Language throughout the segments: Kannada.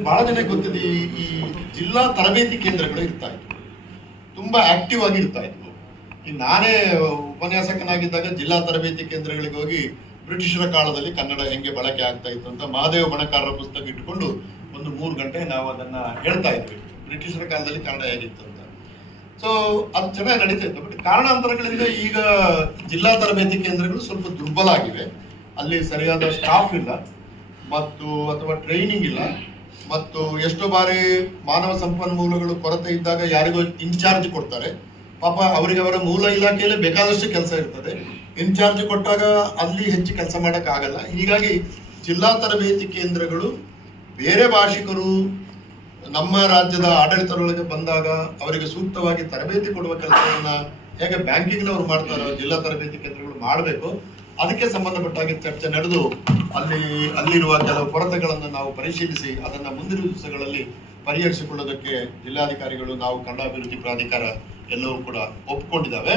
ಬಹಳ ಜನಕ್ಕೆ ಗೊತ್ತಿದೆ, ಈ- ಜಿಲ್ಲಾ ತರಬೇತಿ ಕೇಂದ್ರಗಳು ಇರ್ತಾ ಇತ್ತು ತುಂಬಾ ಆಕ್ಟಿವ್ ಆಗಿ ಇರ್ತಾ ಇದ್ವು. ಈ ನಾನೇ ಉಪನ್ಯಾಸಕನಾಗಿದ್ದಾಗ ಜಿಲ್ಲಾ ತರಬೇತಿ ಕೇಂದ್ರಗಳಿಗೆ ಹೋಗಿ ಬ್ರಿಟಿಷರ ಕಾಲದಲ್ಲಿ ಕನ್ನಡ ಹೆಂಗೆ ಬಳಕೆ ಆಗ್ತಾ ಇತ್ತು ಅಂತ ಮಹಾದೇವ ಬಣಕಾರರ ಪುಸ್ತಕ ಇಟ್ಟುಕೊಂಡು ಒಂದು ಮೂರು ಗಂಟೆ ನಾವು ಅದನ್ನ ಹೇಳ್ತಾ ಇದ್ವಿ. ಬ್ರಿಟಿಷರ ಕಾಲದಲ್ಲಿ ಕನ್ನಡ ಹೇಗಿತ್ತು ಅಂತ. ಸೊ ಅದು ಚೆನ್ನಾಗಿ ನಡೀತಾ ಇತ್ತು. ಬಟ್ ಕಾರಣಾಂತರಗಳಿಂದ ಈಗ ಜಿಲ್ಲಾ ತರಬೇತಿ ಕೇಂದ್ರಗಳು ಸ್ವಲ್ಪ ದುರ್ಬಲ ಆಗಿವೆ. ಅಲ್ಲಿ ಸರಿಯಾದ ಸ್ಟಾಫ್ ಇಲ್ಲ. ಮತ್ತು, ಅಥವಾ ಟ್ರೈನಿಂಗ್ ಇಲ್ಲ. ಮತ್ತು ಎಷ್ಟೋ ಬಾರಿ ಮಾನವ ಸಂಪನ್ಮೂಲಗಳು ಕೊರತೆ ಇದ್ದಾಗ ಯಾರಿಗೋ ಇನ್ಚಾರ್ಜ್ ಕೊಡ್ತಾರೆ. ಪಾಪ ಅವರಿಗೆ ಅವರ ಮೂಲ ಇಲಾಖೆಯಲ್ಲಿ ಬೇಕಾದಷ್ಟು ಕೆಲಸ ಇರ್ತದೆ. ಇನ್ಚಾರ್ಜ್ ಕೊಟ್ಟಾಗ ಅಲ್ಲಿ ಹೆಚ್ಚು ಕೆಲಸ ಮಾಡಕ್ ಆಗಲ್ಲ. ಹೀಗಾಗಿ ಜಿಲ್ಲಾ ತರಬೇತಿ ಕೇಂದ್ರಗಳು ಬೇರೆ ಭಾಷಿಕರು ನಮ್ಮ ರಾಜ್ಯದ ಆಡಳಿತದೊಳಗೆ ಬಂದಾಗ ಅವರಿಗೆ ಸೂಕ್ತವಾಗಿ ತರಬೇತಿ ಕೊಡುವ ಕೆಲಸವನ್ನು ಹೇಗೆ ಬ್ಯಾಂಕಿಂಗ್ನವರು ಮಾಡ್ತಾರೋ, ಜಿಲ್ಲಾ ತರಬೇತಿ ಕೇಂದ್ರಗಳು ಮಾಡಬೇಕು. ಅದಕ್ಕೆ ಸಂಬಂಧಪಟ್ಟಾಗಿ ಚರ್ಚೆ ನಡೆದು ಅಲ್ಲಿ ಅಲ್ಲಿರುವ ಕೆಲವು ಕೊರತೆಗಳನ್ನು ನಾವು ಪರಿಶೀಲಿಸಿ ಅದನ್ನ ಮುಂದಿನ ದಿವಸಗಳಲ್ಲಿ ಪರಿಹರಿಸಿಕೊಳ್ಳೋದಕ್ಕೆ ಜಿಲ್ಲಾಧಿಕಾರಿಗಳು ನಾವು ಕನ್ನಡ ಅಭಿವೃದ್ಧಿ ಪ್ರಾಧಿಕಾರ ಎಲ್ಲವೂ ಕೂಡ ಒಪ್ಕೊಂಡಿದ್ದಾವೆ.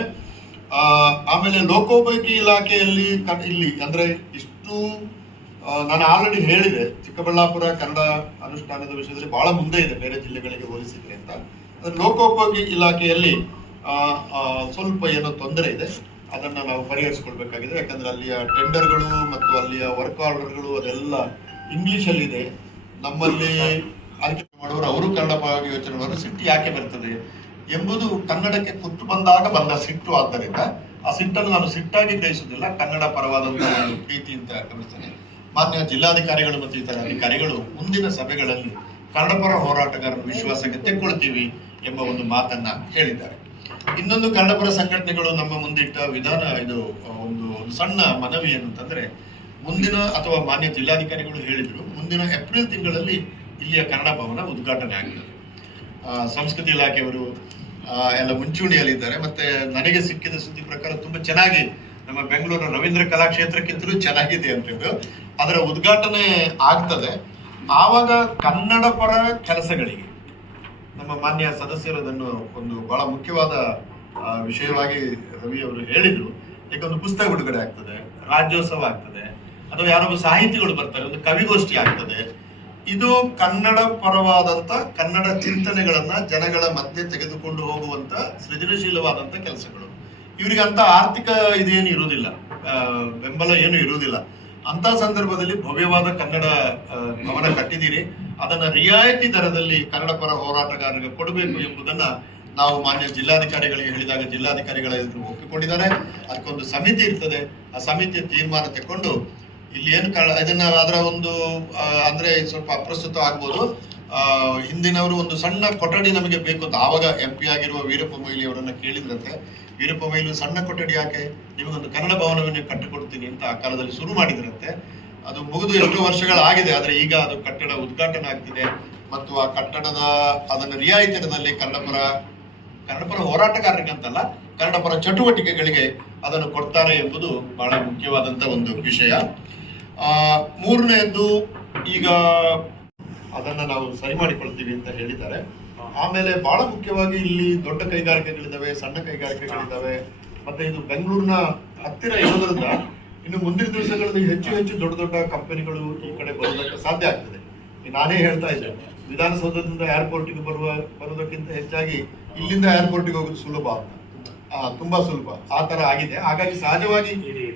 ಆಮೇಲೆ ಲೋಕೋಪಯೋಗಿ ಇಲಾಖೆಯಲ್ಲಿ ಇಲ್ಲಿ ಅಂದ್ರೆ ಇಷ್ಟು ನಾನು ಆಲ್ರೆಡಿ ಹೇಳಿದೆ, ಚಿಕ್ಕಬಳ್ಳಾಪುರ, ಕನ್ನಡ ಅನುಷ್ಠಾನದ ವಿಷಯದಲ್ಲಿ ಬಹಳ ಮುಂದೆ ಇದೆ, ಬೇರೆ ಜಿಲ್ಲೆಗಳಿಗೆ ಹೋಲಿಸಿದ್ರೆ ಅಂತ. ಲೋಕೋಪಯೋಗಿ ಇಲಾಖೆಯಲ್ಲಿ ಸ್ವಲ್ಪ ಏನೋ ತೊಂದರೆ ಇದೆ. ಅದನ್ನ ನಾವು ಪರಿಹರಿಸಿಕೊಳ್ಬೇಕಾಗಿದೆ. ಯಾಕಂದರೆ ಅಲ್ಲಿಯ ಟೆಂಡರ್ಗಳು ಮತ್ತು ಅಲ್ಲಿಯ ವರ್ಕ್ ಆರ್ಡರ್ಗಳು ಅದೆಲ್ಲ ಇಂಗ್ಲಿಷ್ ಅಲ್ಲಿ ಇದೆ ನಮ್ಮಲ್ಲಿ ಆಯ್ಕೆ ಮಾಡುವವರು ಅವರು ಕನ್ನಡ ಯೋಚನೆ ಮಾಡಿದ್ರೆ ಸಿಟ್ಟು ಯಾಕೆ ಬರ್ತದೆ ಎಂಬುದು ಕನ್ನಡಕ್ಕೆ ಕುತ್ತು ಬಂದಾಗ ಬಂದ ಸಿಟ್ಟು ಆದ್ದರಿಂದ ಆ ಸಿಟ್ಟನ್ನು ನಾನು ಸಿಟ್ಟಾಗಿ ಗ್ರಹಿಸುವುದಿಲ್ಲ, ಕನ್ನಡ ಪರವಾದಂತಹ ಒಂದು ಪ್ರೀತಿ ಅಂತ ಗಮನಿಸ್ತೇನೆ. ಮಾನ್ಯ ಜಿಲ್ಲಾಧಿಕಾರಿಗಳು ಮತ್ತು ಇತರ ಅಧಿಕಾರಿಗಳು ಮುಂದಿನ ಸಭೆಗಳಲ್ಲಿ ಕನ್ನಡ ಪರ ಹೋರಾಟಗಾರರ ವಿಶ್ವಾಸಕ್ಕೆ ತೆಕ್ಕೊಳ್ತೀವಿ ಎಂಬ ಒಂದು ಮಾತನ್ನ ಹೇಳಿದ್ದಾರೆ. ಇನ್ನೊಂದು ಕನ್ನಡಪರ ಸಂಘಟನೆಗಳು ನಮ್ಮ ಮುಂದಿಟ್ಟ ವಿಧಾನ ಇದು ಒಂದು ಸಣ್ಣ ಮನವಿ ಏನು ಅಂತಂದ್ರೆ ಮುಂದಿನ ಅಥವಾ ಮಾನ್ಯ ಜಿಲ್ಲಾಧಿಕಾರಿಗಳು ಹೇಳಿದ್ರು ಮುಂದಿನ ಏಪ್ರಿಲ್ ತಿಂಗಳಲ್ಲಿ ಇಲ್ಲಿಯ ಕನ್ನಡ ಭವನ ಉದ್ಘಾಟನೆ ಆಗ್ತದೆ. ಆ, ಸಂಸ್ಕೃತಿ ಇಲಾಖೆಯವರು ಎಲ್ಲ ಮುಂಚೂಣಿಯಲ್ಲಿದ್ದಾರೆ ಮತ್ತೆ ನನಗೆ ಸಿಕ್ಕಿದ ಸುದ್ದಿ ಪ್ರಕಾರ ತುಂಬಾ ಚೆನ್ನಾಗಿ ನಮ್ಮ ಬೆಂಗಳೂರು ರವೀಂದ್ರ ಕಲಾಕ್ಷೇತ್ರಕ್ಕಿಂತಲೂ ಚೆನ್ನಾಗಿದೆ ಅಂತ ಇದು ಅದರ ಉದ್ಘಾಟನೆ ಆಗ್ತದೆ. ಆವಾಗ ಕನ್ನಡ ಪರ ಕೆಲಸಗಳಿಗೆ ನಮ್ಮ ಮಾನ್ಯ ಸದಸ್ಯರು ಅದನ್ನು ಒಂದು ಬಹಳ ಮುಖ್ಯವಾದ ವಿಷಯವಾಗಿ ರವಿ ಅವರು ಹೇಳಿದ್ರು. ಯಾಕೊಂದು ಒಂದು ಪುಸ್ತಕ ಬಿಡುಗಡೆ ಆಗ್ತದೆ, ರಾಜ್ಯೋತ್ಸವ ಆಗ್ತದೆ, ಅಥವಾ ಯಾರೊಬ್ಬ ಸಾಹಿತಿಗಳು ಬರ್ತಾರೆ, ಒಂದು ಕವಿಗೋಷ್ಠಿ ಆಗ್ತದೆ. ಇದು ಕನ್ನಡ ಪರವಾದಂತ ಕನ್ನಡ ಚಿಂತನೆಗಳನ್ನ ಜನಗಳ ಮಧ್ಯೆ ತೆಗೆದುಕೊಂಡು ಹೋಗುವಂತ ಸೃಜನಶೀಲವಾದಂತ ಕೆಲಸಗಳು. ಇವರಿಗೆ ಅಂತ ಆರ್ಥಿಕ ಇದೇನು ಇರುವುದಿಲ್ಲ ಬೆಂಬಲ ಏನು ಇರುವುದಿಲ್ಲ. ಅಂತ ಸಂದರ್ಭದಲ್ಲಿ ಭವ್ಯವಾದ ಕನ್ನಡ ಭವನ ಕಟ್ಟಿದ್ದೀರಿ. ಅದನ್ನ ರಿಯಾಯಿತಿ ದರದಲ್ಲಿ ಕನ್ನಡ ಪರ ಹೋರಾಟಗಾರರಿಗೆ ಕೊಡಬೇಕು ಎಂಬುದನ್ನ ನಾವು ಮಾನ್ಯ ಜಿಲ್ಲಾಧಿಕಾರಿಗಳಿಗೆ ಹೇಳಿದಾಗ ಜಿಲ್ಲಾಧಿಕಾರಿಗಳ ಎದುರು ಒಪ್ಪಿಕೊಂಡಿದ್ದಾರೆ. ಅದಕ್ಕೊಂದು ಸಮಿತಿ ಇರ್ತದೆ. ಆ ಸಮಿತಿಯ ತೀರ್ಮಾನ ತಗೊಂಡು ಇಲ್ಲಿ ಏನು ಇದನ್ನ ಅದರ ಒಂದು ಅಂದ್ರೆ ಸ್ವಲ್ಪ ಅಪ್ರಸ್ತುತ ಆಗ್ಬೋದು. ಹಿಂದಿನವರು ಒಂದು ಸಣ್ಣ ಕೊಠಡಿ ನಮಗೆ ಬೇಕು ಅಂತ. ಆವಾಗ ಎಂ ಪಿ ಆಗಿರುವ ವೀರಪ್ಪ ಮೊಯ್ಲಿ ಅವರನ್ನು ಕೇಳಿದ್ರಂತೆ. ವೀರಪ್ಪ ಮೊಯ್ಲಿ ಸಣ್ಣ ಕೊಠಡಿ ಯಾಕೆ? ನಿಮಗೊಂದು ಕನ್ನಡ ಭವನವನ್ನು ಕಟ್ಟಿಕೊಡ್ತೀನಿ ಅಂತ ಆ ಕಾಲದಲ್ಲಿ ಶುರು ಮಾಡಿದ್ರಂತೆ. ಅದು ಮುಗಿದು ಎಷ್ಟೋ ವರ್ಷಗಳಾಗಿದೆ ಆದರೆ ಈಗ ಅದು ಕಟ್ಟಡ ಉದ್ಘಾಟನೆ ಆಗ್ತಿದೆ. ಮತ್ತು ಆ ಕಟ್ಟಡದ, ಅದನ್ನು ರಿಯಾಯಿತಿ ಪರ ಕನ್ನಡ ಪರ ಹೋರಾಟಗಾರರಿಗೆ ಅಂತಲ್ಲ ಕನ್ನಡ ಪರ ಚಟುವಟಿಕೆಗಳಿಗೆ ಅದನ್ನು ಕೊಡ್ತಾರೆ ಎಂಬುದು ಬಹಳ ಮುಖ್ಯವಾದಂತ ಒಂದು ವಿಷಯ. ಮೂರನೆಯದ್ದು ಈಗ ಅದನ್ನ ನಾವು ಸರಿ ಮಾಡಿಕೊಳ್ತೀವಿ ಅಂತ ಹೇಳಿದ್ದಾರೆ. ಆಮೇಲೆ ಬಹಳ ಮುಖ್ಯವಾಗಿ ಇಲ್ಲಿ ದೊಡ್ಡ ಕೈಗಾರಿಕೆಗಳಿದ್ದಾವೆ ಸಣ್ಣ ಕೈಗಾರಿಕೆಗಳಿದ್ದಾವೆ ಮತ್ತೆ ಇದು ಬೆಂಗಳೂರಿನ ಹತ್ತಿರ ಇರೋದ್ರಿಂದ ಇನ್ನು ಮುಂದಿನ ದಿವಸಗಳಲ್ಲಿ ಹೆಚ್ಚು ಹೆಚ್ಚು ದೊಡ್ಡ ದೊಡ್ಡ ಕಂಪನಿಗಳು ಈ ಕಡೆ ಬರೋದಕ್ಕೆ ಸಾಧ್ಯ ಆಗ್ತದೆ. ನಾನೇ ಹೇಳ್ತಾ ಇದ್ದೆ ವಿಧಾನಸೌಧದಿಂದ ಏರ್ಪೋರ್ಟ್ಗೆ ಬರುವ ಬರೋದಕ್ಕಿಂತ ಹೆಚ್ಚಾಗಿ ಇಲ್ಲಿಂದ ಏರ್ಪೋರ್ಟ್ಗೆ ಹೋಗೋದು ಸುಲಭ ಅಂತ. ತುಂಬಾ ಸುಲಭ. ಆ ತರ ಆಗಿದೆ. ಹಾಗಾಗಿ ಸಹಜವಾಗಿ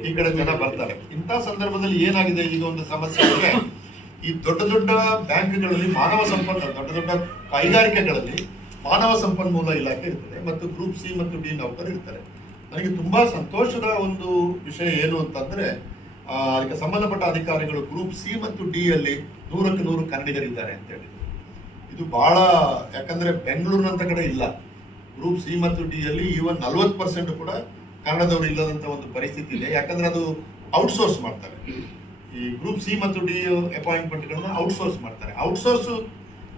ಈ ಕಡೆ ಜನ ಬರ್ತಾರೆ. ಇಂಥ ಸಂದರ್ಭದಲ್ಲಿ ಏನಾಗಿದೆ? ಈಗ ಒಂದು ಸಮಸ್ಯೆ ಅಂದ್ರೆ ಈ ದೊಡ್ಡ ದೊಡ್ಡ ಬ್ಯಾಂಕ್ಗಳಲ್ಲಿ ಮಾನವ ಸಂಪನ್ಮೂಲ, ದೊಡ್ಡ ದೊಡ್ಡ ಕೈಗಾರಿಕೆಗಳಲ್ಲಿ ಮಾನವ ಸಂಪನ್ಮೂಲ ಇಲಾಖೆ ಇರ್ತದೆ ಮತ್ತು ಗ್ರೂಪ್ ಸಿ ಮತ್ತು ಡಿ ನೌಕರು ಇರ್ತಾರೆ. ನನಗೆ ತುಂಬಾ ಸಂತೋಷದ ಒಂದು ವಿಷಯ ಏನು ಅಂತಂದ್ರೆ ಅದಕ್ಕೆ ಸಂಬಂಧಪಟ್ಟ ಅಧಿಕಾರಿಗಳು ಗ್ರೂಪ್ ಸಿ ಮತ್ತು ಡಿ ಅಲ್ಲಿ ನೂರಕ್ಕೆ ನೂರು ಕನ್ನಡಿಗರಿದ್ದಾರೆ ಅಂತ ಹೇಳಿ ಇದು ಬಹಳ, ಯಾಕಂದ್ರೆ ಬೆಂಗಳೂರಿನಂತ ಕಡೆ ಇಲ್ಲ. ಗ್ರೂಪ್ ಸಿ ಮತ್ತು ಡಿ ಅಲ್ಲಿ ಈವನ್ ನಲ್ವತ್ತು ಪರ್ಸೆಂಟ್ ಕೂಡ ಕನ್ನಡದವರು ಇಲ್ಲದಂತ ಒಂದು ಪರಿಸ್ಥಿತಿ ಇದೆ. ಯಾಕಂದ್ರೆ ಅದು ಔಟ್ಸೋರ್ಸ್ ಮಾಡ್ತಾರೆ. ಈ ಗ್ರೂಪ್ ಸಿ ಮತ್ತು ಡಿ ಅಪಾಯಿಂಟ್ಮೆಂಟ್ಗಳನ್ನು ಔಟ್ಸೋರ್ಸ್ ಮಾಡ್ತಾರೆ. ಔಟ್ಸೋರ್ಸ್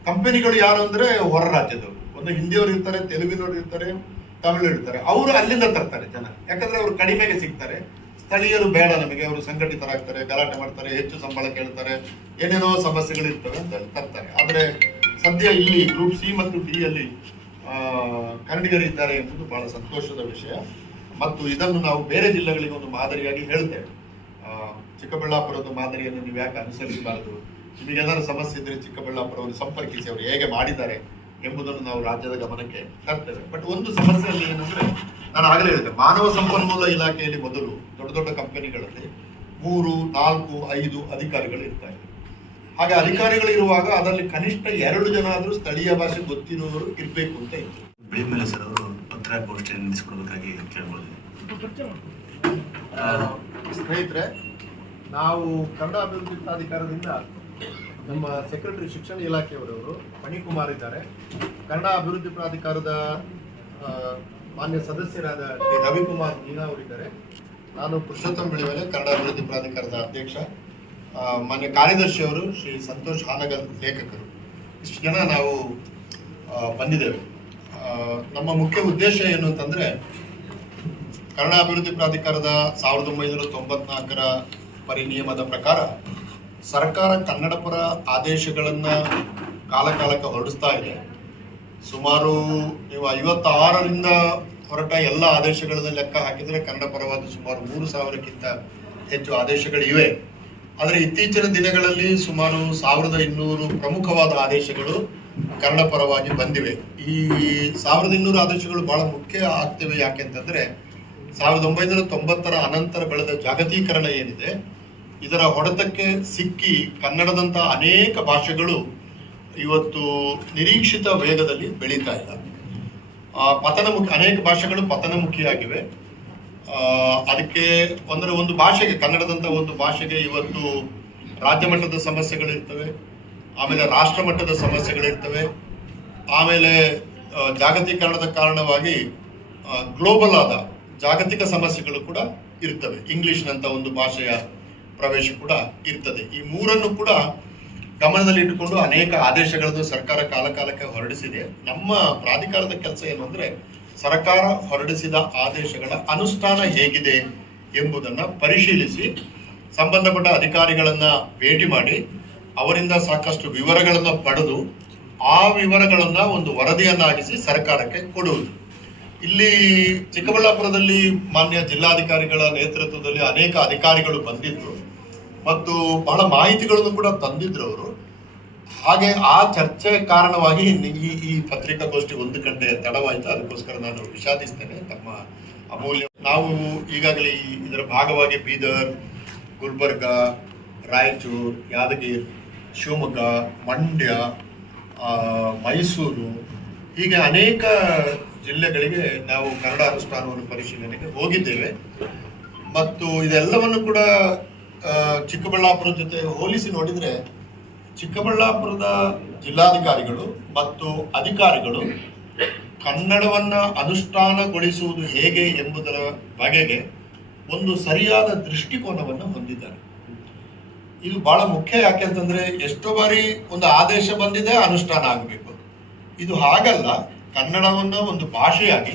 ಕಂಪನಿಗಳು ಯಾರು ಅಂದ್ರೆ ಹೊರ ರಾಜ್ಯದವರು. ಒಂದು ಹಿಂದಿಯವರು ಇರ್ತಾರೆ ತೆಲುಗಿನವರು ಇರ್ತಾರೆ ತಮಿಳು ಇರ್ತಾರೆ. ಅವರು ಅಲ್ಲಿಂದ ತರ್ತಾರೆ ಜನ. ಯಾಕಂದ್ರೆ ಅವರು ಕಡಿಮೆಗೆ ಸಿಗ್ತಾರೆ. ಸ್ಥಳೀಯರು ಬೇಡ ನಮಗೆ ಅವರು ಸಂಘಟಿತರಾಗ್ತಾರೆ ಗಲಾಟೆ ಮಾಡ್ತಾರೆ ಹೆಚ್ಚು ಸಂಬಳ ಕೇಳ್ತಾರೆ ಏನೇನೋ ಸಮಸ್ಯೆಗಳು ಇರ್ತವೆ ಅಂತ ತರ್ತಾರೆ. ಆದರೆ ಸದ್ಯ ಇಲ್ಲಿ ಗ್ರೂಪ್ ಸಿ ಮತ್ತು ಡಿ ಅಲ್ಲಿ ಆ, ಕನ್ನಡಿಗರಿದ್ದಾರೆ ಎಂಬುದು ಬಹಳ ಸಂತೋಷದ ವಿಷಯ. ಮತ್ತು ಇದನ್ನು ನಾವು ಬೇರೆ ಜಿಲ್ಲೆಗಳಿಗೆ ಒಂದು ಮಾದರಿಯಾಗಿ ಹೇಳ್ತೇವೆ ಚಿಕ್ಕಬಳ್ಳಾಪುರದ ಮಾದರಿಯನ್ನು ನೀವು ಯಾಕೆ ಅನುಸರಿಸಬಾರದು? ನಿಮಗೇನಾದ್ರು ಸಮಸ್ಯೆ ಇದ್ರೆ ಚಿಕ್ಕಬಳ್ಳಾಪುರವನ್ನು ಸಂಪರ್ಕಿಸಿ ಅವರು ಹೇಗೆ ಮಾಡಿದ್ದಾರೆ ಎಂಬುದನ್ನು ನಾವು ರಾಜ್ಯದ ಗಮನಕ್ಕೆ ತರ್ತೇವೆ. ಬಟ್ ಒಂದು ಸಮಸ್ಯೆ ಅಲ್ಲಿ ಏನಂದ್ರೆ ನಾನು ಆಗಲೇ ಹೇಳಿದೆ ಮಾನವ ಸಂಪನ್ಮೂಲ ಇಲಾಖೆಯಲ್ಲಿ ಮೊದಲು ದೊಡ್ಡ ದೊಡ್ಡ ಕಂಪನಿಗಳಲ್ಲಿ ಮೂರು ನಾಲ್ಕು ಐದು ಅಧಿಕಾರಿಗಳು ಇರ್ತಾರೆ. ಹಾಗೆ ಅಧಿಕಾರಿಗಳು ಇರುವಾಗ ಅದರಲ್ಲಿ ಕನಿಷ್ಠ ಎರಡು ಜನ ಆದರೂ ಸ್ಥಳೀಯ ಭಾಷೆ ಗೊತ್ತಿರುವವರು ಇರಬೇಕು ಅಂತ ಇತ್ತು. ಬೆಳಿಮೇಲೆ ಸರ್ ಅವರು ಪತ್ರಿಕಾಗೋಷ್ಠಿಯನ್ನು ನಡೆಸಿಕೊಡ್ಬೇಕಾಗಿ ಕೇಳ್ಬೋದು. ಆ, ಸ್ನೇಹಿತರೆ ನಾವು ಕನ್ನಡ ಅಭಿವೃದ್ಧಿ ಪ್ರಾಧಿಕಾರದಿಂದ ನಮ್ಮ ಸೆಕ್ರೆಟರಿ ಶಿಕ್ಷಣ ಇಲಾಖೆಯವರವರು ಮಣಿಕುಮಾರ್ ಇದ್ದಾರೆ. ಕನ್ನಡ ಅಭಿವೃದ್ಧಿ ಪ್ರಾಧಿಕಾರದ ಮಾನ್ಯ ಸದಸ್ಯರಾದ ರವಿಕುಮಾರ್ ಮೀನಾ ಅವರಿದ್ದಾರೆ. ನಾನು ಪುರುಷೋತ್ತಮ ಬಿಳಿವೆಲೆ, ಕನ್ನಡ ಅಭಿವೃದ್ಧಿ ಪ್ರಾಧಿಕಾರದ ಅಧ್ಯಕ್ಷ. ಮಾನ್ಯ ಕಾರ್ಯದರ್ಶಿ ಅವರು, ಶ್ರೀ ಸಂತೋಷ್ ಹಾನಗಲ್ ಲೇಖಕರು. ಇಷ್ಟು ಜನ ನಾವು ಬಂದಿದ್ದೇವೆ. ನಮ್ಮ ಮುಖ್ಯ ಉದ್ದೇಶ ಏನು ಅಂತಂದ್ರೆ, ಕನ್ನಡ ಅಭಿವೃದ್ಧಿ ಪ್ರಾಧಿಕಾರದ ಸಾವಿರದ ಒಂಬೈನೂರ ತೊಂಬತ್ನಾಲ್ಕರ ಪರಿನಿಯಮದ ಪ್ರಕಾರ ಸರ್ಕಾರ ಕನ್ನಡಪರ ಕಾಲಕಾಲಕ್ಕೆ ಹೊರಡಿಸ್ತಾ ಇದೆ. ಸುಮಾರು ನೀವು ಐವತ್ತಾರರಿಂದ ಹೊರಟ ಎಲ್ಲ ಆದೇಶಗಳನ್ನು ಲೆಕ್ಕ ಹಾಕಿದರೆ ಕನ್ನಡ ಪರವಾದ ಸುಮಾರು ಮೂರು ಸಾವಿರಕ್ಕಿಂತ ಹೆಚ್ಚು ಆದೇಶಗಳಿವೆ. ಆದರೆ ಇತ್ತೀಚಿನ ದಿನಗಳಲ್ಲಿ ಸುಮಾರು ಸಾವಿರದ ಇನ್ನೂರು ಪ್ರಮುಖವಾದ ಆದೇಶಗಳು ಕನ್ನಡ ಪರವಾಗಿ ಬಂದಿವೆ. ಈ ಸಾವಿರದ ಇನ್ನೂರು ಆದೇಶಗಳು ಬಹಳ ಮುಖ್ಯ ಆಗ್ತಿವೆ ಯಾಕೆಂತಂದ್ರೆ ಸಾವಿರದ ಒಂಬೈನೂರ ತೊಂಬತ್ತರ ಅನಂತರ ಬೆಳೆದ ಜಾಗತೀಕರಣ ಏನಿದೆ ಇದರ ಹೊಡೆತಕ್ಕೆ ಸಿಕ್ಕಿ ಕನ್ನಡದಂತ ಅನೇಕ ಭಾಷೆಗಳು ಇವತ್ತು ನಿರೀಕ್ಷಿತ ವೇಗದಲ್ಲಿ ಬೆಳೀತಾ ಇಲ್ಲ. ಪತನಮುಖಿ, ಅನೇಕ ಭಾಷೆಗಳು ಪತನಮುಖಿಯಾಗಿವೆ. ಅದಕ್ಕೆ ಅಂದರೆ ಒಂದು ಭಾಷೆಗೆ ಕನ್ನಡದಂತ ಒಂದು ಭಾಷೆಗೆ ಇವತ್ತು ರಾಜ್ಯ ಮಟ್ಟದ ಸಮಸ್ಯೆಗಳಿರ್ತವೆ ಆಮೇಲೆ ರಾಷ್ಟ್ರ ಮಟ್ಟದ ಸಮಸ್ಯೆಗಳಿರ್ತವೆ ಆಮೇಲೆ ಜಾಗತೀಕರಣದ ಕಾರಣವಾಗಿ ಗ್ಲೋಬಲ್ ಆದ ಜಾಗತಿಕ ಸಮಸ್ಯೆಗಳು ಕೂಡ ಇರ್ತವೆ. ಇಂಗ್ಲಿಷ್ನಂತ ಒಂದು ಭಾಷೆಯ ಪ್ರವೇಶ ಕೂಡ ಇರ್ತದೆ. ಈ ಮೂರನ್ನು ಕೂಡ ಗಮನದಲ್ಲಿ ಇಟ್ಟುಕೊಂಡು ಅನೇಕ ಆದೇಶಗಳನ್ನು ಸರ್ಕಾರ ಕಾಲಕಾಲಕ್ಕೆ ಹೊರಡಿಸಿದೆ. ನಮ್ಮ ಪ್ರಾಧಿಕಾರದ ಕೆಲಸ ಏನು ಅಂದ್ರೆ ಸರ್ಕಾರ ಹೊರಡಿಸಿದ ಆದೇಶಗಳ ಅನುಷ್ಠಾನ ಹೇಗಿದೆ ಎಂಬುದನ್ನು ಪರಿಶೀಲಿಸಿ ಸಂಬಂಧಪಟ್ಟ ಅಧಿಕಾರಿಗಳನ್ನ ಭೇಟಿ ಮಾಡಿ ಅವರಿಂದ ಸಾಕಷ್ಟು ವಿವರಗಳನ್ನು ಪಡೆದು ಆ ವಿವರಗಳನ್ನ ಒಂದು ವರದಿಯನ್ನಾಗಿಸಿ ಸರ್ಕಾರಕ್ಕೆ ಕೊಡುವುದು. ಇಲ್ಲಿ ಚಿಕ್ಕಬಳ್ಳಾಪುರದಲ್ಲಿ ಮಾನ್ಯ ಜಿಲ್ಲಾಧಿಕಾರಿಗಳ ನೇತೃತ್ವದಲ್ಲಿ ಅನೇಕ ಅಧಿಕಾರಿಗಳು ಬಂದಿದ್ರು. ಮತ್ತು ಬಹಳ ಮಾಹಿತಿಗಳನ್ನು ಕೂಡ ತಂದಿದ್ರು ಅವರು. ಹಾಗೆ ಆ ಚರ್ಚೆ ಕಾರಣವಾಗಿ ಈ ಈ ಪತ್ರಿಕಾಗೋಷ್ಠಿ ಒಂದು ಗಂಟೆ ತಡವಾಯಿತು. ಅದಕ್ಕೋಸ್ಕರ ನಾನು ವಿಷಾದಿಸ್ತೇನೆ. ತಮ್ಮ ಅಮೂಲ್ಯ ನಾವು ಈಗಾಗಲೇ ಇದರ ಭಾಗವಾಗಿ ಬೀದರ್, ಗುಲ್ಬರ್ಗ, ರಾಯಚೂರು, ಯಾದಗಿರಿ, ಶಿವಮೊಗ್ಗ, ಮಂಡ್ಯ ಮೈಸೂರು ಹೀಗೆ ಅನೇಕ ಜಿಲ್ಲೆಗಳಿಗೆ ನಾವು ಕನ್ನಡ ಅನುಷ್ಠಾನವನ್ನು ಪರಿಶೀಲನೆಗೆ ಹೋಗಿದ್ದೇವೆ. ಮತ್ತು ಇದೆಲ್ಲವನ್ನು ಕೂಡ ಚಿಕ್ಕಬಳ್ಳಾಪುರ ಜೊತೆ ಹೋಲಿಸಿ ನೋಡಿದ್ರೆ ಚಿಕ್ಕಬಳ್ಳಾಪುರದ ಜಿಲ್ಲಾಧಿಕಾರಿಗಳು ಮತ್ತು ಅಧಿಕಾರಿಗಳು ಕನ್ನಡವನ್ನ ಅನುಷ್ಠಾನಗೊಳಿಸುವುದು ಹೇಗೆ ಎಂಬುದರ ಬಗೆಗೆ ಒಂದು ಸರಿಯಾದ ದೃಷ್ಟಿಕೋನವನ್ನು ಹೊಂದಿದ್ದಾರೆ. ಇದು ಬಹಳ ಮುಖ್ಯ ಯಾಕೆಂತಂದ್ರೆ ಎಷ್ಟೋ ಬಾರಿ ಒಂದು ಆದೇಶ ಬಂದಿದೆ ಅನುಷ್ಠಾನ ಆಗಬೇಕು. ಇದು ಹಾಗಲ್ಲ, ಕನ್ನಡವನ್ನ ಒಂದು ಭಾಷೆಯಾಗಿ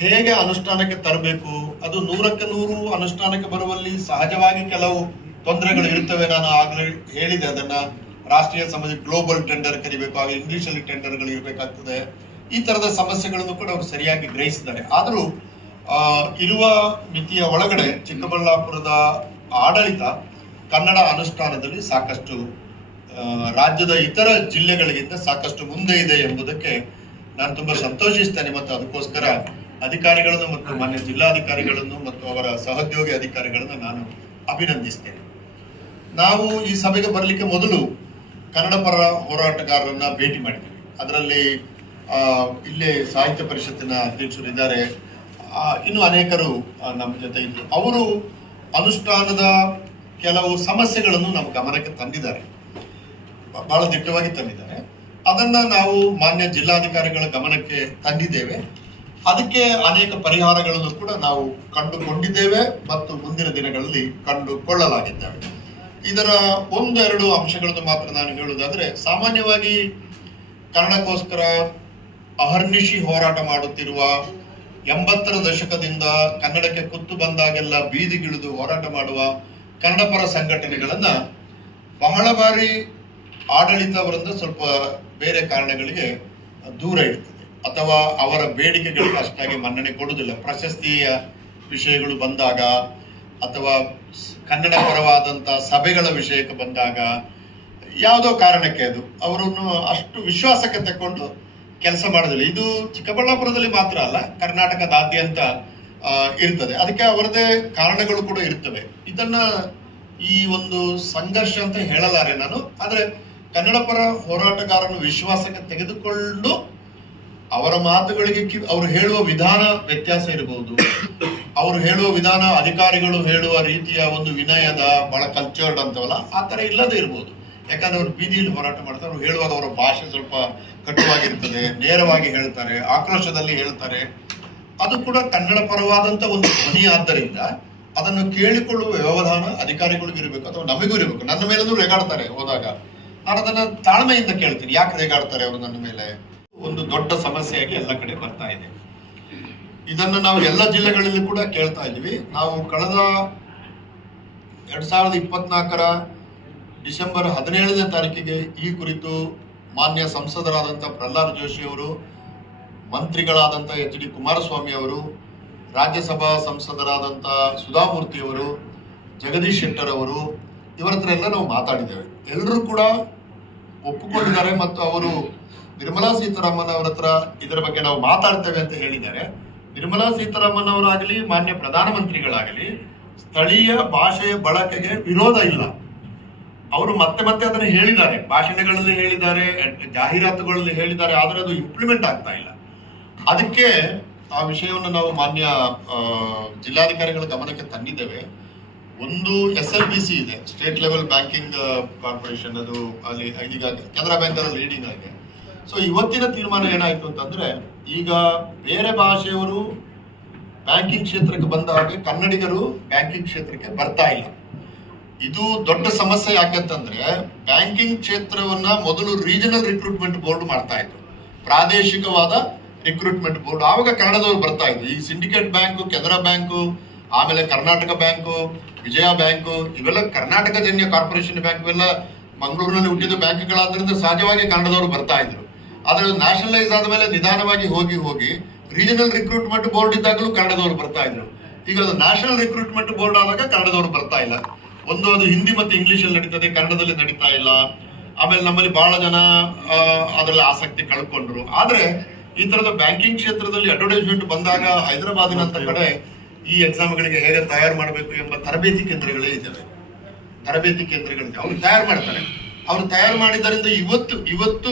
ಹೇಗೆ ಅನುಷ್ಠಾನಕ್ಕೆ ತರಬೇಕು? ಅದು ನೂರಕ್ಕೆ ನೂರು ಅನುಷ್ಠಾನಕ್ಕೆ ಬರುವಲ್ಲಿ ಸಹಜವಾಗಿ ಕೆಲವು ತೊಂದರೆಗಳು ಇರ್ತವೆ. ನಾನು ಆಗಲೇ ಹೇಳಿದೆ, ಅದನ್ನ ರಾಷ್ಟ್ರೀಯ ಸಮಾಜ ಗ್ಲೋಬಲ್ ಟೆಂಡರ್ ಕರಿಬೇಕು ಆಗ ಇಂಗ್ಲಿಷ್ ಅಲ್ಲಿ ಟೆಂಡರ್ಗಳು ಇರಬೇಕಾಗ್ತದೆ. ಈ ತರದ ಸಮಸ್ಯೆಗಳನ್ನು ಕೂಡ ಅವರು ಸರಿಯಾಗಿ ಗ್ರಹಿಸಿದ್ದಾರೆ. ಆದರೂ ಇರುವ ಮಿತಿಯ ಒಳಗಡೆ ಚಿಕ್ಕಬಳ್ಳಾಪುರದ ಆಡಳಿತ ಕನ್ನಡ ಅನುಷ್ಠಾನದಲ್ಲಿ ಸಾಕಷ್ಟು ರಾಜ್ಯದ ಇತರ ಜಿಲ್ಲೆಗಳಿಗಿಂತ ಸಾಕಷ್ಟು ಮುಂದೆ ಇದೆ ಎಂಬುದಕ್ಕೆ ನಾನು ತುಂಬಾ ಸಂತೋಷಿಸ್ತೇನೆ ಮತ್ತು ಅದಕ್ಕೋಸ್ಕರ ಅಧಿಕಾರಿಗಳನ್ನು ಮತ್ತು ಮಾನ್ಯ ಜಿಲ್ಲಾಧಿಕಾರಿಗಳನ್ನು ಮತ್ತು ಅವರ ಸಹೋದ್ಯೋಗಿ ಅಧಿಕಾರಿಗಳನ್ನು ನಾನು ಅಭಿನಂದಿಸ್ತೇನೆ. ನಾವು ಈ ಸಭೆಗೆ ಬರಲಿಕ್ಕೆ ಮೊದಲು ಕನ್ನಡ ಪರ ಹೋರಾಟಗಾರರನ್ನ ಭೇಟಿ ಮಾಡಿದ್ವಿ. ಅದರಲ್ಲಿ ಇಲ್ಲೇ ಸಾಹಿತ್ಯ ಪರಿಷತ್ತಿನ ಅಧ್ಯಕ್ಷರು ಇದ್ದಾರೆ. ಇನ್ನು ಅನೇಕರು ನಮ್ಮ ಜೊತೆ ಇದ್ರು. ಅವರು ಅನುಷ್ಠಾನದ ಕೆಲವು ಸಮಸ್ಯೆಗಳನ್ನು ನಮ್ಮ ಗಮನಕ್ಕೆ ತಂದಿದ್ದಾರೆ. ಬಹಳ ದಿಟ್ಟವಾಗಿ ತಂದಿದ್ದಾರೆ. ಅದನ್ನ ನಾವು ಮಾನ್ಯ ಜಿಲ್ಲಾಧಿಕಾರಿಗಳ ಗಮನಕ್ಕೆ ತಂದಿದ್ದೇವೆ. ಅದಕ್ಕೆ ಅನೇಕ ಪರಿಹಾರಗಳನ್ನು ಕೂಡ ನಾವು ಕಂಡುಕೊಂಡಿದ್ದೇವೆ ಮತ್ತು ಮುಂದಿನ ದಿನಗಳಲ್ಲಿ ಕಂಡುಕೊಳ್ಳಲಾಗಿದ್ದೇವೆ. ಇದರ ಒಂದೆರಡು ಅಂಶಗಳನ್ನು ಮಾತ್ರ ನಾನು ಹೇಳುವುದಾದ್ರೆ, ಸಾಮಾನ್ಯವಾಗಿ ಕನ್ನಡಕ್ಕೋಸ್ಕರ ಅಹರ್ನಿಶಿ ಹೋರಾಟ ಮಾಡುತ್ತಿರುವ ಎಂಬತ್ತರ ದಶಕದಿಂದ ಕನ್ನಡಕ್ಕೆ ಕುತ್ತು ಬಂದಾಗೆಲ್ಲ ಬೀದಿಗಿಳಿದು ಹೋರಾಟ ಮಾಡುವ ಕನ್ನಡ ಪರ ಸಂಘಟನೆಗಳನ್ನ ಬಹಳ ಬಾರಿ ಆಡಳಿತವರಿಂದ ಸ್ವಲ್ಪ ಬೇರೆ ಕಾರಣಗಳಿಗೆ ದೂರ ಇಡ್ತದೆ ಅಥವಾ ಅವರ ಬೇಡಿಕೆಗಳಿಗೆ ಅಷ್ಟಾಗಿ ಮನ್ನಣೆ ಕೊಡುವುದಿಲ್ಲ. ಪ್ರಶಸ್ತಿಯ ವಿಷಯಗಳು ಬಂದಾಗ ಅಥವಾ ಕನ್ನಡ ಪರವಾದಂಥ ಸಭೆಗಳ ವಿಷಯಕ್ಕೆ ಬಂದಾಗ ಯಾವುದೋ ಕಾರಣಕ್ಕೆ ಅದು ಅವರನ್ನು ಅಷ್ಟು ವಿಶ್ವಾಸಕ್ಕೆ ತಕ್ಕೊಂಡು ಕೆಲಸ ಮಾಡೋದಿಲ್ಲ ಇದು ಚಿಕ್ಕಬಳ್ಳಾಪುರದಲ್ಲಿ ಮಾತ್ರ ಅಲ್ಲ, ಕರ್ನಾಟಕದಾದ್ಯಂತ ಇರ್ತದೆ. ಅದಕ್ಕೆ ಅವರದೇ ಕಾರಣಗಳು ಕೂಡ ಇರ್ತವೆ. ಇದನ್ನ ಈ ಒಂದು ಸಂಘರ್ಷ ಅಂತ ಹೇಳಲಾರೆ ನಾನು. ಆದ್ರೆ ಕನ್ನಡ ಪರ ಹೋರಾಟಗಾರನ ವಿಶ್ವಾಸಕ್ಕೆ ತೆಗೆದುಕೊಂಡು ಅವರ ಮಾತುಗಳಿಗೆ ಅವರು ಹೇಳುವ ವಿಧಾನ ವ್ಯತ್ಯಾಸ ಇರಬಹುದು. ಅವರು ಹೇಳುವ ವಿಧಾನ, ಅಧಿಕಾರಿಗಳು ಹೇಳುವ ರೀತಿಯ ಒಂದು ವಿನಯದ, ಬಹಳ ಕಲ್ಚರ್ಡ್ ಅಂತವಲ್ಲ, ಆ ತರ ಇಲ್ಲದೆ ಇರ್ಬೋದು. ಯಾಕಂದ್ರೆ ಅವರು ಬೀದಿಯಲ್ಲಿ ಹೋರಾಟ ಮಾಡ್ತಾರೆ, ಅವ್ರು ಹೇಳುವಾಗ ಅವರ ಭಾಷೆ ಸ್ವಲ್ಪ ಕಟುವಾಗಿರ್ತದೆ, ನೇರವಾಗಿ ಹೇಳ್ತಾರೆ, ಆಕ್ರೋಶದಲ್ಲಿ ಹೇಳ್ತಾರೆ. ಅದು ಕೂಡ ಕನ್ನಡ ಪರವಾದಂತ ಒಂದು ಧ್ವನಿ ಆದ್ದರಿಂದ ಅದನ್ನು ಕೇಳಿಕೊಳ್ಳುವ ವ್ಯವಧಾನ ಅಧಿಕಾರಿಗಳಿಗೂ ಇರಬೇಕು ಅಥವಾ ನಮಗೂ ಇರಬೇಕು. ನನ್ನ ಮೇಲೂ ರೆಗಾಡ್ತಾರೆ ಹೋದಾಗ. ನಾನು ಅದನ್ನ ತಾಳ್ಮೆಯಿಂದ ಕೇಳ್ತೀನಿ. ಯಾಕೆ ರೇಗಾಡ್ತಾರೆ ಅವರು ನನ್ನ ಮೇಲೆ? ಒಂದು ದೊಡ್ಡ ಸಮಸ್ಯೆಯಾಗಿ ಎಲ್ಲ ಕಡೆ ಬರ್ತಾ ಇದೆ. ಇದನ್ನು ನಾವು ಎಲ್ಲ ಜಿಲ್ಲೆಗಳಲ್ಲಿ ಕೂಡ ಕೇಳ್ತಾ ಇದ್ದೀವಿ. ನಾವು ಕಳೆದ ಎರಡ್ ಸಾವಿರದ ಇಪ್ಪತ್ನಾಲ್ಕರ ಡಿಸೆಂಬರ್ ಹದಿನೇಳನೇ ತಾರೀಕಿಗೆ ಈ ಕುರಿತು ಮಾನ್ಯ ಸಂಸದರಾದಂಥ ಪ್ರಹ್ಲಾದ್ ಜೋಶಿ ಅವರು, ಮಂತ್ರಿಗಳಾದಂಥ ಎಚ್ ಡಿ ಕುಮಾರಸ್ವಾಮಿ ಅವರು, ರಾಜ್ಯಸಭಾ ಸಂಸದರಾದಂಥ ಸುಧಾಮೂರ್ತಿ ಅವರು, ಜಗದೀಶ್ ಶೆಟ್ಟರ್ ಅವರು ಇವರತ್ರ ಎಲ್ಲ ನಾವು ಮಾತಾಡಿದ್ದೇವೆ. ಎಲ್ಲರೂ ಕೂಡ ಒಪ್ಪಿಕೊಂಡಿದ್ದಾರೆ ಮತ್ತು ಅವರು ನಿರ್ಮಲಾ ಸೀತಾರಾಮನ್ ಅವರ ಹತ್ರ ಇದರ ಬಗ್ಗೆ ನಾವು ಮಾತಾಡ್ತೇವೆ ಅಂತ ಹೇಳಿದ್ದಾರೆ. ನಿರ್ಮಲಾ ಸೀತಾರಾಮನ್ ಅವರಾಗಲಿ, ಮಾನ್ಯ ಪ್ರಧಾನಮಂತ್ರಿಗಳಾಗಲಿ, ಸ್ಥಳೀಯ ಭಾಷೆಯ ಬಳಕೆಗೆ ವಿರೋಧ ಇಲ್ಲ. ಅವರು ಮತ್ತೆ ಮತ್ತೆ ಅದನ್ನು ಹೇಳಿದ್ದಾರೆ. ಭಾಷಣಗಳಲ್ಲಿ ಹೇಳಿದ್ದಾರೆ, ಜಾಹೀರಾತುಗಳಲ್ಲಿ ಹೇಳಿದ್ದಾರೆ, ಆದರೆ ಅದು ಇಂಪ್ಲಿಮೆಂಟ್ ಆಗ್ತಾ ಇಲ್ಲ. ಅದಕ್ಕೆ ಆ ವಿಷಯವನ್ನು ನಾವು ಮಾನ್ಯ ಜಿಲ್ಲಾಧಿಕಾರಿಗಳ ಗಮನಕ್ಕೆ ತಂದಿದ್ದೇವೆ. ಒಂದು ಎಸ್ ಎಲ್ ಬಿ ಸಿ ಇದೆ. ಸ್ಟೇಟ್ ಲೆವೆಲ್ ಬ್ಯಾಂಕಿಂಗ್ ಕಾರ್ಪೊರೇಷನ್ ಅದು ಅಲ್ಲಿ ಈಗ ಕೆನರಾ ಬ್ಯಾಂಕ್ ಅಲ್ಲಿ ಲೀಡಿಂಗ್ ಆಗಿದೆ. ಸೊ ಇವತ್ತಿನ ತೀರ್ಮಾನ ಏನಾಯಿತು ಅಂತಂದ್ರೆ, ಈಗ ಬೇರೆ ಭಾಷೆಯವರು ಬ್ಯಾಂಕಿಂಗ್ ಕ್ಷೇತ್ರಕ್ಕೆ ಬಂದ ಹಾಗೆ ಕನ್ನಡಿಗರು ಬ್ಯಾಂಕಿಂಗ್ ಕ್ಷೇತ್ರಕ್ಕೆ ಬರ್ತಾ ಇಲ್ಲ. ಇದು ದೊಡ್ಡ ಸಮಸ್ಯೆ ಯಾಕಂತಂದ್ರೆ ಬ್ಯಾಂಕಿಂಗ್ ಕ್ಷೇತ್ರವನ್ನ ಮೊದಲು ರೀಜನಲ್ ರಿಕ್ರೂಟ್ಮೆಂಟ್ ಬೋರ್ಡ್ ಮಾಡ್ತಾ ಇತ್ತು ಪ್ರಾದೇಶಿಕವಾದ ರಿಕ್ರೂಟ್ಮೆಂಟ್ ಬೋರ್ಡ್ ಆವಾಗ ಕನ್ನಡದವ್ರು ಬರ್ತಾ ಇದ್ರು. ಈ ಸಿಂಡಿಕೇಟ್ ಬ್ಯಾಂಕು ಕೆನರಾ ಬ್ಯಾಂಕು ಆಮೇಲೆ ಕರ್ನಾಟಕ ಬ್ಯಾಂಕು, ವಿಜಯ ಬ್ಯಾಂಕು, ಇವೆಲ್ಲ ಕರ್ನಾಟಕ ಜನ್ಯ ಕಾರ್ಪೊರೇಷನ್ ಬ್ಯಾಂಕ್ ಇವೆಲ್ಲ ಮಂಗಳೂರಿನಲ್ಲಿ ಹುಟ್ಟಿದ ಬ್ಯಾಂಕ್ಗಳಾದ್ರಿಂದ ಸಹಜವಾಗಿ ಕನ್ನಡದವರು ಬರ್ತಾ ಇದ್ರು. ಆದ್ರೆ ನ್ಯಾಷನಲೈಸ್ ಆದಮೇಲೆ ನಿಧಾನವಾಗಿ ಹೋಗಿ ಹೋಗಿ ರೀಜನಲ್ ರಿಕ್ರೂಟ್ಮೆಂಟ್ ಬೋರ್ಡ್ ಇದ್ದಾಗಲೂ ಕನ್ನಡದವರು ಬರ್ತಾ ಇದ್ರು. ಈಗ ಅದು ನ್ಯಾಷನಲ್ ರಿಕ್ರೂಟ್ಮೆಂಟ್ ಬೋರ್ಡ್ ಆದಾಗ ಕನ್ನಡದವರು ಬರ್ತಾ ಇಲ್ಲ. ಒಂದು ಅದು ಹಿಂದಿ ಮತ್ತು ಇಂಗ್ಲಿಷ್ ಅಲ್ಲಿ ನಡೀತದೆ, ಕನ್ನಡದಲ್ಲಿ ನಡೀತಾ ಇಲ್ಲ. ಆಮೇಲೆ ನಮ್ಮಲ್ಲಿ ಬಹಳ ಜನ ಅದರಲ್ಲಿ ಆಸಕ್ತಿ ಕಳ್ಕೊಂಡ್ರು. ಆದ್ರೆ ಈ ತರದ ಬ್ಯಾಂಕಿಂಗ್ ಕ್ಷೇತ್ರದಲ್ಲಿ ಅಡ್ವರ್ಟೈಸ್ಮೆಂಟ್ ಬಂದಾಗ ಹೈದರಾಬಾದಿನಂತ ಕಡೆ ಈ ಎಕ್ಸಾಮ್ಗಳಿಗೆ ಹೇಗೆ ತಯಾರು ಮಾಡಬೇಕು ಎಂಬ ತರಬೇತಿ ಕೇಂದ್ರಗಳೇ ಇದ್ದಾವೆ. ತರಬೇತಿ ಕೇಂದ್ರಗಳಿಗೆ ಅವ್ರು ತಯಾರು ಮಾಡ್ತಾರೆ. ಅವ್ರು ತಯಾರು ಮಾಡಿದ್ದರಿಂದ ಇವತ್ತು ಇವತ್ತು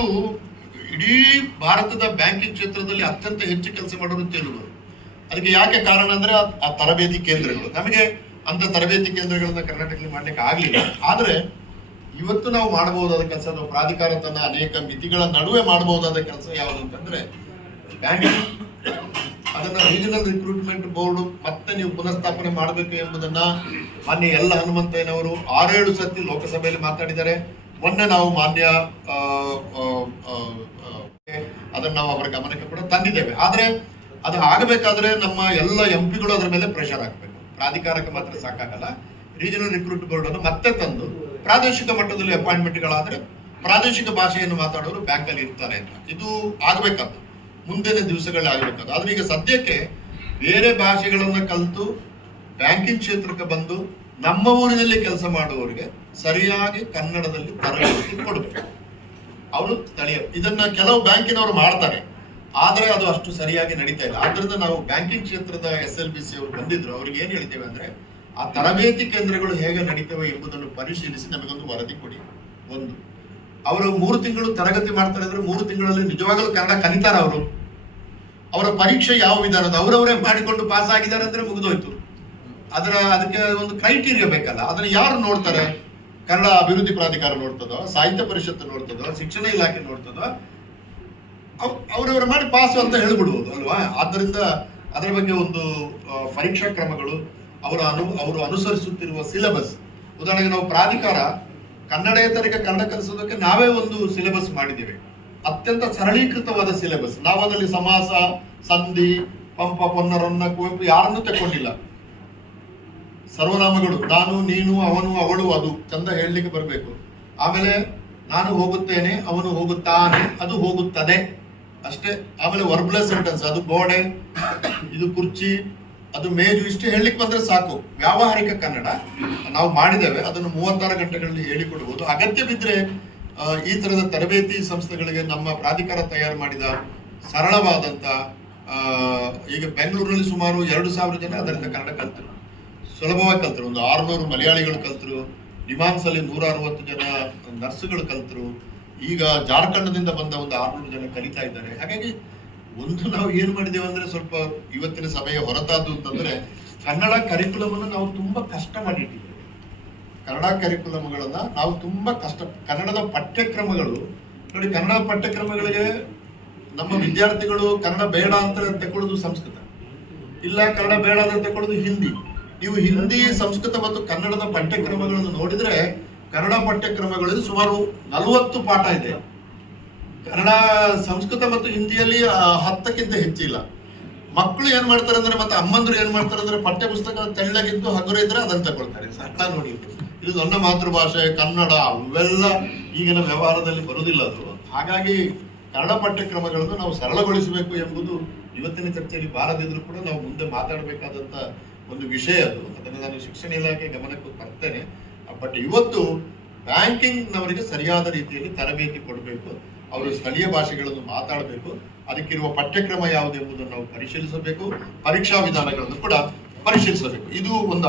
ಇಡೀ ಭಾರತದ ಬ್ಯಾಂಕಿಂಗ್ ಕ್ಷೇತ್ರದಲ್ಲಿ ಅತ್ಯಂತ ಹೆಚ್ಚು ಕೆಲಸ ಮಾಡೋರು ತೆಲುಗು. ಅದಕ್ಕೆ ಯಾಕೆ ಕಾರಣ ಅಂದ್ರೆ ಆ- ಆ ತರಬೇತಿ ಕೇಂದ್ರಗಳು. ನಮಗೆ ಅಂತ ತರಬೇತಿ ಕೇಂದ್ರಗಳನ್ನ ಕರ್ನಾಟಕದಲ್ಲಿ ಮಾಡ್ಲಿಕ್ಕೆ ಆಗಲಿಲ್ಲ. ಆದರೆ ಇವತ್ತು ನಾವು ಮಾಡಬಹುದಾದ ಕೆಲಸ ನಾವು ಪ್ರಾಧಿಕಾರ ತನ್ನ ಅನೇಕ ಮಿತಿಗಳ ನಡುವೆ ಮಾಡಬಹುದಾದ ಕೆಲಸ ಯಾವುದು ಅಂತಂದ್ರೆ ಬ್ಯಾಂಕಿಂಗ್. ಅದನ್ನ ರೀಜನಲ್ ರಿಕ್ರೂಟ್ಮೆಂಟ್ ಬೋರ್ಡ್ ಮತ್ತೆ ನೀವು ಪುನಃಸ್ಥಾಪನೆ ಮಾಡಬೇಕು ಎಂಬುದನ್ನ ಮಾನ್ಯ ಎಲ್ಲ ಹನುಮಂತಯ್ಯನವರು ಆರೇಳು ಸತಿ ಲೋಕಸಭೆಯಲ್ಲಿ ಮಾತಾಡಿದ್ದಾರೆ. ಮೊನ್ನೆ ನಾವು ಮಾನ್ಯ ಅದನ್ನ ನಾವು ಅವರ ಗಮನಕ್ಕೆ ಕೂಡ ತಂದಿದ್ದೇವೆ. ಆದ್ರೆ ಅದು ಆಗಬೇಕಾದ್ರೆ ನಮ್ಮ ಎಲ್ಲ ಎಂ ಪಿಗಳು ಅದರ ಮೇಲೆ ಪ್ರೆಷರ್ ಹಾಕಬೇಕು. ಪ್ರಾಧಿಕಾರಕ್ಕೆ ಮಾತ್ರ ಸಾಕಾಗಲ್ಲ. ರೀಜನಲ್ ರಿಕ್ರೂಟ್ ಬೋರ್ಡ್ ಅನ್ನು ಮತ್ತೆ ತಂದು ಪ್ರಾದೇಶಿಕ ಮಟ್ಟದಲ್ಲಿ ಅಪಾಯಿಂಟ್ಮೆಂಟ್ಗಳಾದ್ರೆ ಪ್ರಾದೇಶಿಕ ಭಾಷೆಯನ್ನು ಮಾತಾಡೋರು ಬ್ಯಾಂಕಲ್ಲಿ ಇರ್ತಾರೆ ಅಂತ. ಇದು ಆಗ್ಬೇಕಾದ್ದು. ಮುಂದಿನ ದಿವಸಗಳಾಗಿರುತ್ತದೆ. ಆದರೆ ಈಗ ಸದ್ಯಕ್ಕೆ ಬೇರೆ ಭಾಷೆಗಳನ್ನ ಕಲಿತು ಬ್ಯಾಂಕಿಂಗ್ ಕ್ಷೇತ್ರಕ್ಕೆ ಬಂದು ನಮ್ಮ ಊರಿನಲ್ಲಿ ಕೆಲಸ ಮಾಡುವವರಿಗೆ ಸರಿಯಾಗಿ ಕನ್ನಡದಲ್ಲಿ ತರಬೇತಿ ಕೊಡಬೇಕು. ಅವರು ಸ್ಥಳೀಯ, ಇದನ್ನ ಕೆಲವು ಬ್ಯಾಂಕಿನವರು ಮಾಡ್ತಾರೆ. ಆದ್ರೆ ಅದು ಅಷ್ಟು ಸರಿಯಾಗಿ ನಡೀತಾ ಇಲ್ಲ. ಆದ್ರಿಂದ ನಾವು ಬ್ಯಾಂಕಿಂಗ್ ಕ್ಷೇತ್ರದ ಎಸ್ ಎಲ್ ಬಿ ಸಿ ಅವರು ಬಂದಿದ್ರು, ಅವ್ರಿಗೆ ಏನ್ ಹೇಳ್ತೇವೆ ಅಂದ್ರೆ ಆ ತರಬೇತಿ ಕೇಂದ್ರಗಳು ಹೇಗೆ ನಡೀತವೆ ಎಂಬುದನ್ನು ಪರಿಶೀಲಿಸಿ ನಮಗೊಂದು ವರದಿ ಕೊಡಿ. ಒಂದು. ಅವರು ಮೂರು ತಿಂಗಳು ತರಗತಿ ಮಾಡ್ತಾರೆ ಅಂದ್ರೆ ಮೂರು ತಿಂಗಳಲ್ಲಿ ನಿಜವಾಗಲೂ ಕನ್ನಡ ಕಲಿತಾರ ಅವರು. ಅವರ ಪರೀಕ್ಷೆ ಯಾವ ವಿಧಾನದ ಅವರವರೇ ಮಾಡಿಕೊಂಡು ಪಾಸ್ ಆಗಿದ್ದಾರೆ ಅಂದ್ರೆ ಮುಗಿದೋಯ್ತು. ಅದರ ಅದಕ್ಕೆ ಒಂದು ಕ್ರೈಟೀರಿಯಾ ಬೇಕಲ್ಲ. ಅದನ್ನ ಯಾರು ನೋಡ್ತಾರೆ? ಕನ್ನಡ ಅಭಿವೃದ್ಧಿ ಪ್ರಾಧಿಕಾರ ನೋಡ್ತದೋ, ಸಾಹಿತ್ಯ ಪರಿಷತ್ತು ನೋಡ್ತದೋ, ಶಿಕ್ಷಣ ಇಲಾಖೆ ನೋಡ್ತದೋ, ಅವ್- ಅವ್ರವ್ರ ಮಾಡಿ ಪಾಸ್ ಅಂತ ಹೇಳ್ಬಿಡ್ಬೋದು, ಅಲ್ವಾ? ಆದ್ದರಿಂದ ಅದರ ಬಗ್ಗೆ ಒಂದು ಪರೀಕ್ಷಾ ಕ್ರಮಗಳು, ಅವರ ಅನು, ಅವರು ಅನುಸರಿಸುತ್ತಿರುವ ಸಿಲೆಬಸ್ ಉದಾಹರಣೆಗೆ ನಾವು ಪ್ರಾಧಿಕಾರ ಕನ್ನಡೇತರಿಗೆ ಕನ್ನಡ ಕಲಿಸೋದಕ್ಕೆ ನಾವೇ ಒಂದು ಸಿಲೆಬಸ್ ಮಾಡಿದ್ದೇವೆ. ಅತ್ಯಂತ ಸರಳೀಕೃತವಾದ ಸಿಲೆಬಸ್ ನಾವು ಅದರಲ್ಲಿ ಸಮಾಸ, ಸಂಧಿ, ಪಂಪ ಪೊನ್ನರನ್ನ ಕುವೆಂಪು ಯಾರನ್ನೂ ತಕ್ಕೊಂಡಿಲ್ಲ. ಸರ್ವನಾಮಗಳು, ನಾನು, ನೀನು, ಅವನು, ಅವಳು, ಅದು. ಚಂದ ಹೇಳಲಿಕ್ಕೆ ಬರಬೇಕು. ಆಮೇಲೆ ನಾನು ಹೋಗುತ್ತೇನೆ, ಅವನು ಹೋಗುತ್ತಾನೆ, ಅದು ಹೋಗುತ್ತದೆ. ಅಷ್ಟೇ. ಆಮೇಲೆ ವರ್ಬ್ಲೆಸ್ ಸೆಂಟೆನ್ಸ್ ಅದು ಗೋಡೆ, ಇದು ಕುರ್ಚಿ, ಅದು ಮೇಜು, ಇಷ್ಟು ಹೇಳಲಿಕ್ಕೆ ಬಂದ್ರೆ ಸಾಕು. ವ್ಯಾವಹಾರಿಕ ಕನ್ನಡ. ನಾವು ಮಾಡಿದ್ದೇವೆ, ಅದನ್ನು ಮೂವತ್ತಾರು ಗಂಟೆಗಳಲ್ಲಿ ಹೇಳಿಕೊಡ್ಬೋದು. ಅಗತ್ಯ ಬಿದ್ದರೆ ಈ ತರದ ತರಬೇತಿ ಸಂಸ್ಥೆಗಳಿಗೆ ನಮ್ಮ ಪ್ರಾಧಿಕಾರ ತಯಾರು ಮಾಡಿದ ಸರಳವಾದಂತ ಈಗ ಬೆಂಗಳೂರಿನಲ್ಲಿ ಸುಮಾರು ಎರಡು ಸಾವಿರ ಜನ ಅದರಿಂದ ಕನ್ನಡ ಕಲ್ತರು. ಸುಲಭವಾಗಿ ಕಲ್ತರು. ಒಂದು ಆರುನೂರು ಮಲಯಾಳಿಗಳು ಕಲ್ತರು. ನಿಮಾನ್ಸಲ್ಲಿ ನೂರ ಅರವತ್ತು ಜನ ನರ್ಸ್ಗಳು ಕಲ್ತರು. ಈಗ ಜಾರ್ಖಂಡದಿಂದ ಬಂದ ಒಂದು ಆರ್ನೂರು ಜನ ಕಲಿತಾ ಇದ್ದಾರೆ. ಹಾಗಾಗಿ ಒಂದು ನಾವು ಏನು ಮಾಡಿದ್ದೇವೆ ಅಂದರೆ ಸ್ವಲ್ಪ ಇವತ್ತಿನ ಸಭೆಯ ಹೊರತಾದ್ದು ಅಂತಂದ್ರೆ ಕನ್ನಡ ಅನ್ನು ನಾವು ತುಂಬಾ ಕಷ್ಟ ಮಾಡಿಟ್ಟಿದ್ದೇವೆ. ಕನ್ನಡ ಕರಿಕುಲಮ್ಗಳನ್ನ ನಾವು ತುಂಬಾ ಕಷ್ಟ, ಕನ್ನಡದ ಪಠ್ಯಕ್ರಮಗಳು, ನೋಡಿ ಕನ್ನಡ ಪಠ್ಯಕ್ರಮಗಳಿಗೆ ನಮ್ಮ ವಿದ್ಯಾರ್ಥಿಗಳು ಕನ್ನಡ ಬೇಡ ಅಂತ ತಗೊಳ್ಳೋದು ಸಂಸ್ಕೃತ. ಇಲ್ಲ ಕನ್ನಡ ಬೇಡ ಅಂತ ತಗೊಳ್ಳೋದು ಹಿಂದಿ. ನೀವು ಹಿಂದಿ, ಸಂಸ್ಕೃತ ಮತ್ತು ಕನ್ನಡದ ಪಠ್ಯಕ್ರಮಗಳನ್ನು ನೋಡಿದ್ರೆ ಕನ್ನಡ ಪಠ್ಯಕ್ರಮಗಳಲ್ಲಿ ಸುಮಾರು ನಲವತ್ತು ಪಾಠ ಇದೆ. ಕನ್ನಡ, ಸಂಸ್ಕೃತ ಮತ್ತು ಹಿಂದಿಯಲ್ಲಿ ಹತ್ತಕ್ಕಿಂತ ಹೆಚ್ಚಿಲ್ಲ. ಮಕ್ಕಳು ಏನ್ ಮಾಡ್ತಾರೆ ಅಂದ್ರೆ ಮತ್ತೆ ಅಮ್ಮಂದ್ರು ಏನ್ ಮಾಡ್ತಾರೆ ಅಂದ್ರೆ ಪಠ್ಯ ಪುಸ್ತಕ ತೆಳ್ಳಗಿದ್ದು ಹಗುರ ಇದ್ರೆ ಅದನ್ನ ತಗೊಳ್ತಾರೆ. ಸಣ್ಣ ನೋಡಿ. ಇದು ನನ್ನ ಮಾತೃಭಾಷೆ, ಕನ್ನಡ ಅವೆಲ್ಲ ಈಗಿನ ವ್ಯವಹಾರದಲ್ಲಿ ಬರುವುದಿಲ್ಲ ಅದು. ಹಾಗಾಗಿ ಕನ್ನಡ ಪಠ್ಯಕ್ರಮಗಳನ್ನು ನಾವು ಸರಳಗೊಳಿಸಬೇಕು ಎಂಬುದು ಇವತ್ತಿನ ಚರ್ಚೆಯಲ್ಲಿ ಬಾರದಿದ್ರು ಕೂಡ ನಾವು ಮುಂದೆ ಮಾತಾಡಬೇಕಾದಂತ ಒಂದು ವಿಷಯ ಅದು. ಅದನ್ನು ನಾನು ಶಿಕ್ಷಣ ಇಲಾಖೆ ಗಮನಕ್ಕೆ ತರ್ತೇನೆ ಬಟ್ ಇವತ್ತು ಬ್ಯಾಂಕಿಂಗ್ ನವರಿಗೆ ಸರಿಯಾದ ರೀತಿಯಲ್ಲಿ ತರಬೇತಿ ಕೊಡಬೇಕು. ಅವರು ಸ್ಥಳೀಯ ಭಾಷೆಗಳನ್ನು ಮಾತಾಡಬೇಕು. ಅದಕ್ಕಿರುವ ಪಠ್ಯಕ್ರಮ ಯಾವುದು ಎಂಬುದನ್ನು ನಾವು ಪರಿಶೀಲಿಸಬೇಕು. ಪರೀಕ್ಷಾ ವಿಧಾನಗಳನ್ನು ಕೂಡ ಪರಿಶೀಲಿಸಬೇಕು. ಇದು ಒಂದು